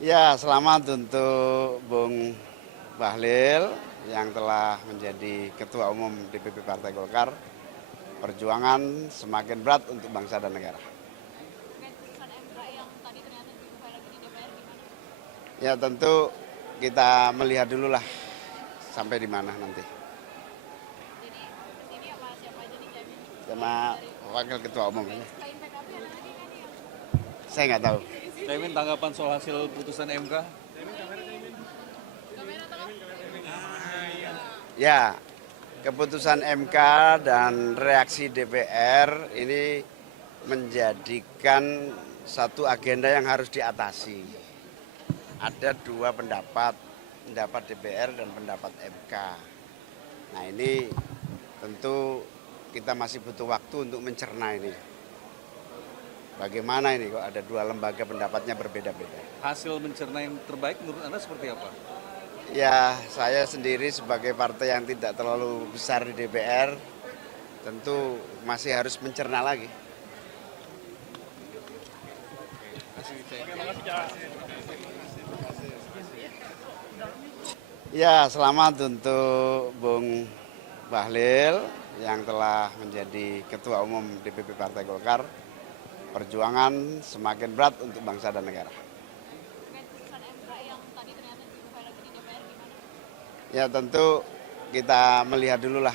Ya, selamat untuk Bung Bahlil yang telah menjadi Ketua Umum DPP Partai Golkar. Perjuangan semakin berat untuk bangsa dan negara. Terkait putusan MK yang tadi ternyata diubah lagi di DPR gimana? Ya tentu kita melihat dulu lah sampai di mana nanti. Jadi kesini apa siapa aja nih Caimin? Selain Sama dari Wakil Ketua Umum ini. selain PKB ada lagi kan yang Saya nggak tahu. Caimin tanggapan soal hasil putusan MK? kamera tengah? Ya, keputusan MK dan reaksi DPR ini menjadikan satu agenda yang harus diatasi. Ada dua pendapat, pendapat DPR dan pendapat MK. Nah ini tentu kita masih butuh waktu untuk mencerna ini. Bagaimana ini kok ada dua lembaga pendapatnya berbeda-beda. Hasil mencerna yang terbaik menurut Anda seperti apa? Ya saya sendiri sebagai partai yang tidak terlalu besar di DPR tentu masih harus mencerna lagi. Ya selamat untuk Bung Bahlil yang telah menjadi Ketua Umum DPP Partai Golkar. Perjuangan semakin berat untuk bangsa dan negara. Terkait putusan MK yang tadi ternyata diubah lagi di DPR gimana? Ya tentu kita melihat dulu lah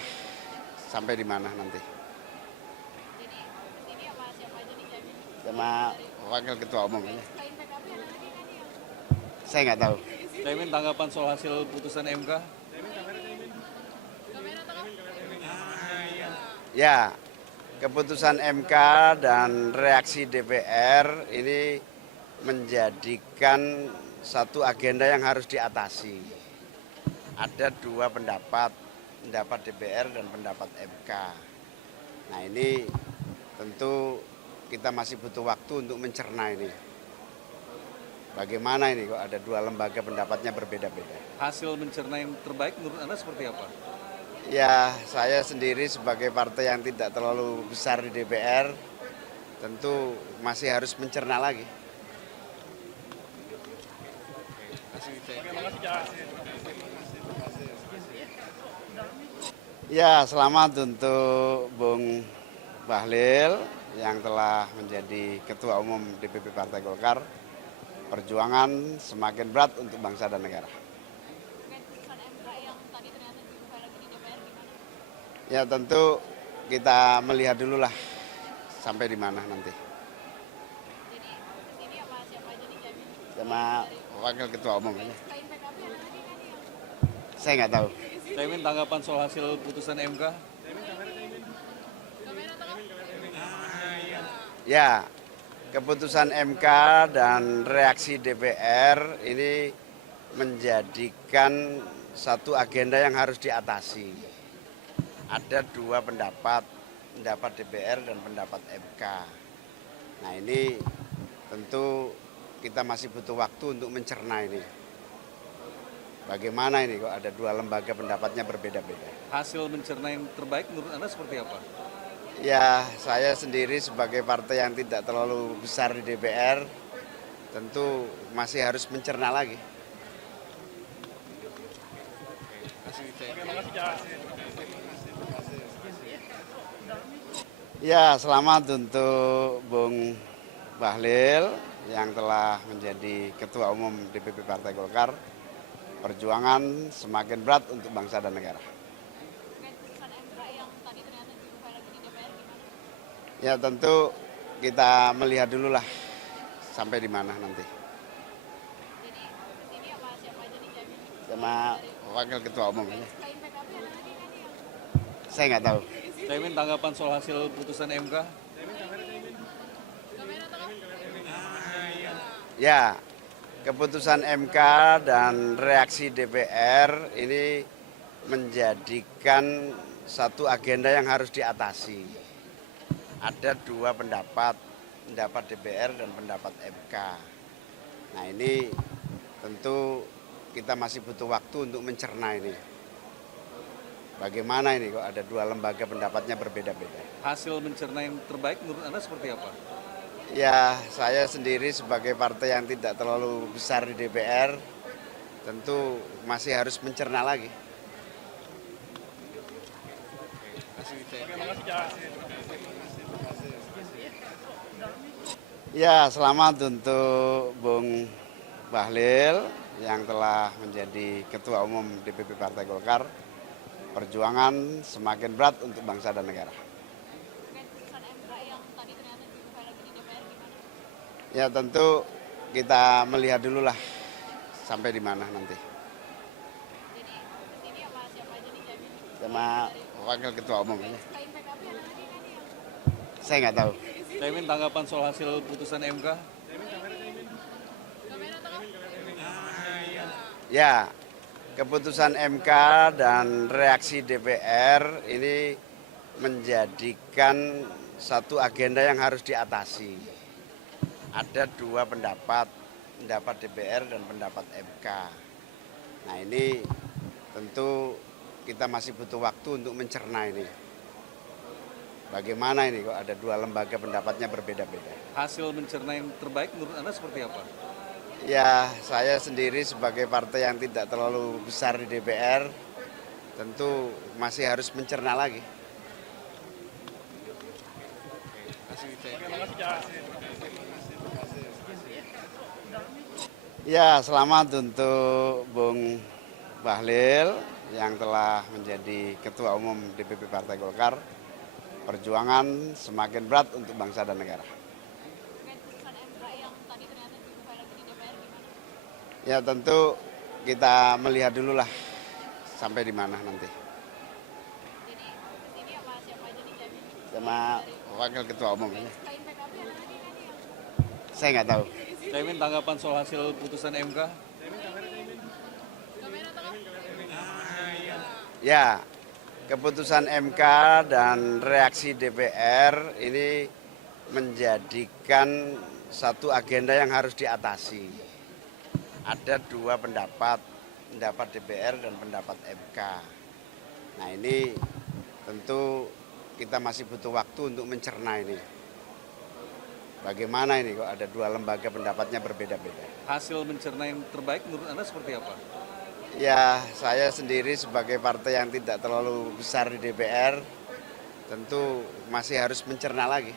sampai di mana nanti. Jadi kesini apa siapa aja nih Caimin? Sama Dari Wakil Ketua Umum ini. selain PKB ada lagi kan yang Saya nggak tahu. Caimin tanggapan soal hasil putusan MK? kamera tengah? Ya, keputusan MK dan reaksi DPR ini menjadikan satu agenda yang harus diatasi. Ada dua pendapat, pendapat DPR dan pendapat MK. Nah ini tentu kita masih butuh waktu untuk mencerna ini. Bagaimana ini kok ada dua lembaga pendapatnya berbeda-beda. Hasil mencerna yang terbaik menurut Anda seperti apa? Ya saya sendiri sebagai partai yang tidak terlalu besar di DPR tentu masih harus mencerna lagi. Ya selamat untuk Bung Bahlil yang telah menjadi Ketua Umum DPP Partai Golkar. Perjuangan semakin berat untuk bangsa dan negara. Terkait putusan MK yang tadi ternyata diubah lagi di DPR gimana? Ya tentu kita melihat dulu lah sampai di mana nanti. Jadi kesini apa siapa aja nih Caimin? Sama Wakil Ketua Umum ini. Selain PKB ada lagi kan yang Saya nggak tahu. Caimin tanggapan soal hasil putusan MK? kamera tengah? Ya, keputusan MK dan reaksi DPR ini menjadikan satu agenda yang harus diatasi. Ada dua pendapat, pendapat DPR dan pendapat MK. Nah ini tentu kita masih butuh waktu untuk mencerna ini. Bagaimana ini kok ada dua lembaga pendapatnya berbeda-beda. Hasil mencerna yang terbaik menurut Anda seperti apa? Ya saya sendiri sebagai partai yang tidak terlalu besar di DPR tentu masih harus mencerna lagi. Ya selamat untuk Bung Bahlil yang telah menjadi Ketua Umum DPP Partai Golkar. Perjuangan semakin berat untuk bangsa dan negara. Terkait putusan MK yang tadi ternyata diubah lagi di DPR gimana? Ya tentu kita melihat dulu lah sampai di mana nanti. Jadi kesini apa siapa aja nih Caimin? Sama Wakil Ketua Umum ini. Selain PKB ada lagi kan yang Saya nggak tahu. Caimin tanggapan soal hasil putusan MK? kamera tengah? Ya, keputusan MK dan reaksi DPR ini menjadikan satu agenda yang harus diatasi. Ada dua pendapat, pendapat DPR dan pendapat MK. Nah ini tentu kita masih butuh waktu untuk mencerna ini. Bagaimana ini kok ada dua lembaga pendapatnya berbeda-beda. Hasil mencerna yang terbaik menurut Anda seperti apa? Ya, saya sendiri sebagai partai yang tidak terlalu besar di DPR, tentu masih harus mencerna lagi. Ya, selamat untuk Bung Bahlil yang telah menjadi Ketua Umum DPP Partai Golkar. Perjuangan semakin berat untuk bangsa dan negara. Terkait putusan MK yang tadi ternyata dibuka lagi di DPR gimana? Ya tentu kita melihat dulu lah sampai di mana nanti. Jadi kesini apa siapa aja nih Jamin? Sama Wakil Ketua Umum ini. Selain PKB ada lagi kan yang Saya nggak tahu. Caimin tanggapan soal hasil putusan MK? kamera tengah? Ya, keputusan MK dan reaksi DPR ini menjadikan satu agenda yang harus diatasi. Ada dua pendapat DPR dan pendapat MK. Nah ini tentu kita masih butuh waktu untuk mencerna ini. Bagaimana ini kok ada dua lembaga pendapatnya berbeda-beda. Hasil mencerna yang terbaik menurut Anda seperti apa? Ya, saya sendiri sebagai partai yang tidak terlalu besar di DPR, tentu masih harus mencerna lagi. Ya, selamat untuk Bung Bahlil yang telah menjadi Ketua Umum DPP Partai Golkar. Perjuangan semakin berat untuk bangsa dan negara. Terkait putusan MK yang tadi ternyata dibuka lagi di DPR gimana? Ya tentu kita melihat dulu lah sampai di mana nanti. Jadi kesini apa siapa aja nih Jamin? Sama Wakil Ketua Umum ini. Selain PKB ada lagi kan yang Saya nggak tahu. Caimin tanggapan soal hasil putusan MK? kamera tengah? Ya, keputusan MK dan reaksi DPR ini menjadikan satu agenda yang harus diatasi. Ada dua pendapat DPR dan pendapat MK. Nah ini tentu kita masih butuh waktu untuk mencerna ini. Bagaimana ini kok ada dua lembaga pendapatnya berbeda-beda. Hasil mencerna yang terbaik menurut Anda seperti apa? Ya, saya sendiri sebagai partai yang tidak terlalu besar di DPR, tentu masih harus mencerna lagi.